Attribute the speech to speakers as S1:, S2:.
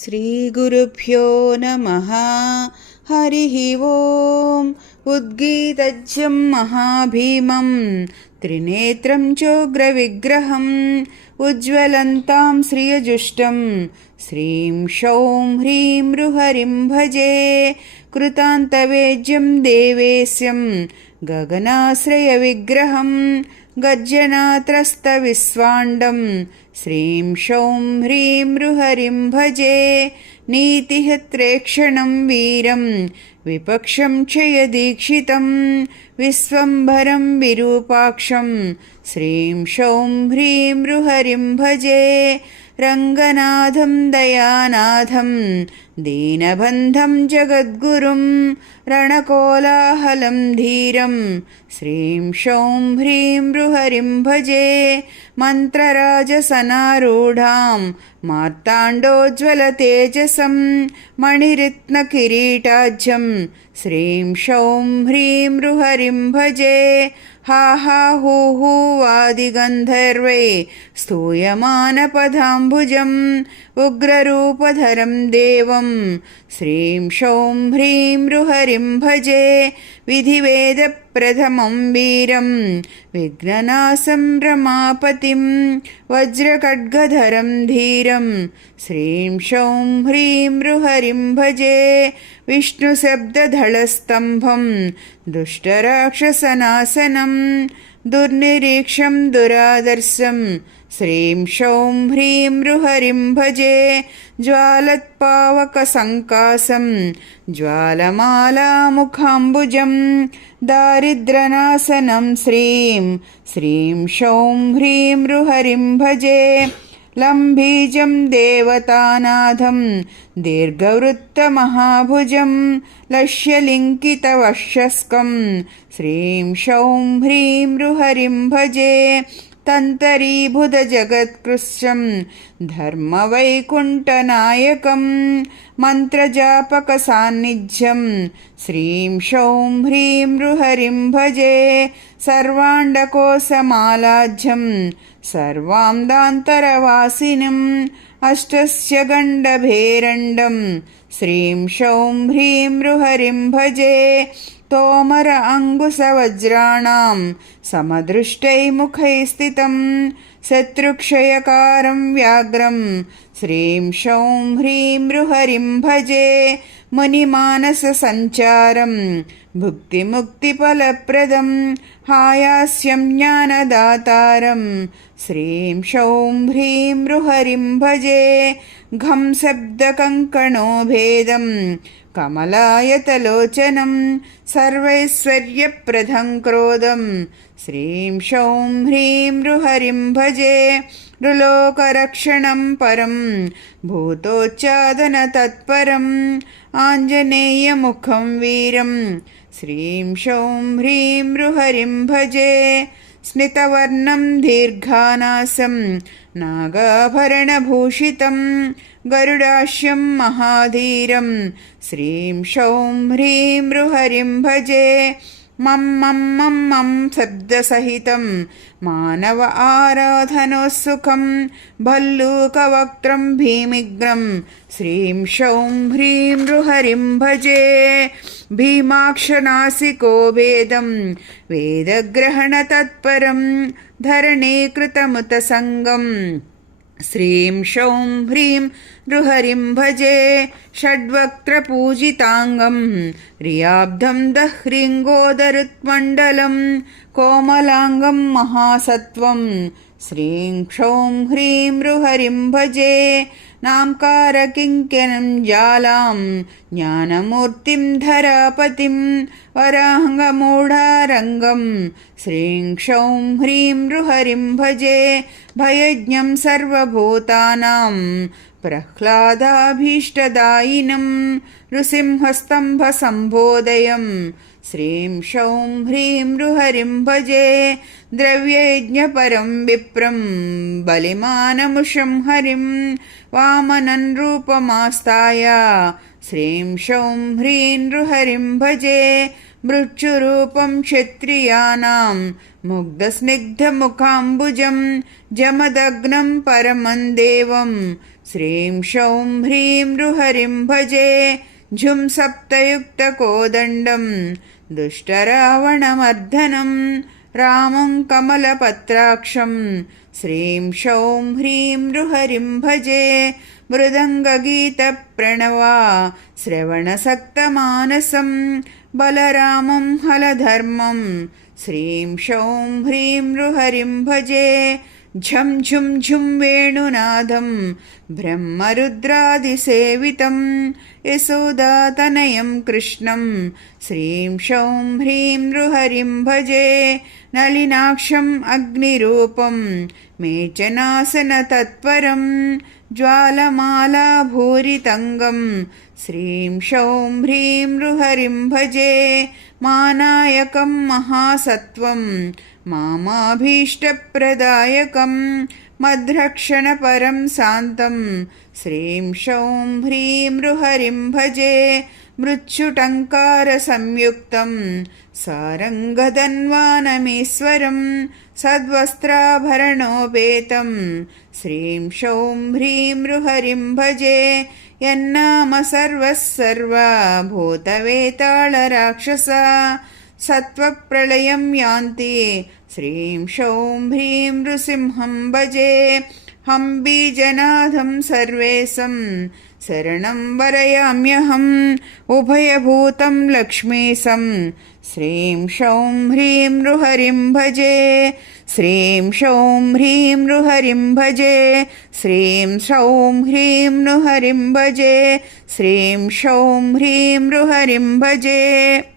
S1: श्रीगुरुभ्यो नमः हरिः ॐ उद्गीतज्यं महाभीमं त्रिनेत्रं चोग्रविग्रहम् उज्ज्वलन्तां श्रियजुष्टं श्रीं शौं ह्रीं रुहरिं भजे कृतान्तवेज्यं देवेश्यं गगनाश्रयविग्रहं गर्जनात्रस्तविस्वाण्डं श्रीं शौं ह्रीं रुहरिं भजे नीतिहत्रेक्षणं वीरं विपक्षं क्षयदीक्षितं विश्वम्भरं विरूपाक्षं श्रीं शौं ह्रीं रुहरिं भजे रङ्गनाथं दयानाथं दीनबन्धं जगद्गुरुं रणकोलाहलं धीरं श्रीं शौं ह्रीं रुहरिं भजे मन्त्रराजसनारूढां मार्ताण्डोज्ज्वलतेजसं मणिरत्नकिरीटाज्यं श्रीं शौं ह्रीं रुहरिं भजे हा हा हू हू वादिगन्धर्वै स्तूयमानपदाम्बुजम् उग्ररूपधरं देवं श्रीं शौं ह्रीं रुहरिं भजे विधिवेदप्रथमं वीरं विघ्ननाशं रमापतिं वज्रखड्गधरं धीरं श्रीं शौं ह्रीं रुहरिं भजे विष्णुशब्दधळस्तम्भं दुष्टराक्षसनाशनं दुर्निरीक्षं दुरादर्शं श्रीं शौं ह्रीं रुहरिं भजे ज्वालत्पावकसङ्कासं ज्वालमालामुखाम्बुजं दारिद्रनाशनं श्रीं श्रीं शौं ह्रीं रुहरिं भजे लम्बीजं देवतानाथं दीर्घवृत्तमहाभुजं लक्ष्यलिङ्कितवक्षस्कं श्रीं शौं ह्रीं रुहरिं भजे तन्तरीभुतजगत्कृशं धर्मवैकुण्ठनायकं मन्त्रजापकसान्निध्यं श्रीं शौं ह्रीं रुहरिं भजे सर्वाण्डकोशमालाज्यं सर्वां दान्तरवासिनम् अष्टस्य गण्डभेरण्डं श्रीं शौं ह्रीं रुहरिं भजे तोमर अङ्कुशवज्राणां समदृष्टैमुखैः स्थितं शत्रुक्षयकारं व्याघ्रं श्रीं शौं ह्रीं रुहरिं भजे మునిమానస సంచారం భుక్తి ముక్తి ఫలప్రదం హాయాస్యం జ్ఞానదాతారం శ్రీం షౌం హ్రీం నృహరిం భజే ఘం శబ్దకంకణోభేదం కమలాయతలోచనం సర్వైశ్వర్యప్రదం క్రోధం శ్రీం షౌం హ్రీం నృహరిం భజే నృలోకరక్షణం పరం భూతోచ్చాదనతత్పరం आञ्जनेयमुखं वीरं श्रीं शौं ह्रीं रुहरिं भजे स्मितवर्णं दीर्घानासं नागाभरणभूषितं गरुडाश्यं महाधीरं श्रीं शौं ह्रीं रुहरिं भजे మమ్మం మమ్మం శబ్దసహితం. మానవ ఆరాధనోత్సుకం. భల్లూకవక్త్రం భీమిగ్రం. శ్రీం షౌం హ్రీం నృహరిం భజే. భీమాక్షనాసికో వేదం. వేదగ్రహణతత్పరం. ధరణీకృతముత సంగం श्रीं शौं ह्रीं रुहरिं भजे षड्वक्त्रपूजिताङ्गं रियाब्धं दह्रिङ्गोदरुत्मण्डलं कोमलाङ्गं महासत्त्वं श्रीं क्षौं ह्रीं रुहरिं भजे నాంకారకింకినం జాలాం జ్ఞానమూర్తిం ధరాపతిం వరాంగమూఢారంగం శ్రీం క్షౌం హ్రీం నృహరిం భజే భయజ్ఞం సర్వభూతానాం प्रह्लादाभीष्टदायिनं नृसिंहस्तम्भसम्बोधयं श्रीं शौं ह्रीं रुहरिं भजे द्रव्ययज्ञपरं विप्रं बलिमानमुषं हरिं वामनं रूपमास्ताय श्रीं शौं ह्रीं रुहरिं भजे मृत्युरूपं क्षत्रियाणां मुग्धस्निग्धमुखाम्बुजं जमदग्नं परमं देवं श्रीं शौं ह्रीं नृहरिं भजे झुं सप्तयुक्तकोदण्डं दुष्टरावणमर्दनं रामं कमलपत्राक्षं श्रीं शौं ह्रीं नृहरिं भजे मृदङ्गगीतप्रणवा श्रवणसक्तमानसं बलरामं हलधर्मं श्रीं शौं ह्रीं नृहरिं भजे झं झुं झुं वेणुनादं ब्रह्मरुद्रादिसेवितं यशोदातनयं कृष्णं श्रीं शौं ह्रीं नृहरिं भजे नलिनाक्षम् अग्निरूपं मेचनासनतत्परं ज्वालमालाभूरितङ्गं श्रीं शौं ह्रीं नृहरिं भजे मानायकं महासत्त्वं मामाभीष्टप्रदायकं मद्रक्षणपरं शान्तं श्रीं शौं ह्रीं नृहरिं भजे मृत्युटङ्कारसंयुक्तं सारङ्गधन्वानमीश्वरं सद्वस्त्राभरणोपेतं श्रीं शौं ह्रीं नृहरिं भजे యన్నామ సర్వసర్వభూతవేతాళరాక్షస సత్వప్రళయం యాంతి. శ్రీం షౌం హ్రీం నృసింహం భజే. హం సర్వేశం. शरणं वरयाम्यहम् उभयभूतं लक्ष्मीसं। श्रीं शौं ह्रीं नृहरिं भजे। श्रीं शौं ह्रीं नृहरिं भजे। श्रीं शौं ह्रीं नृहरिं भजे। श्रीं शौं ह्रीं नृहरिं भजे।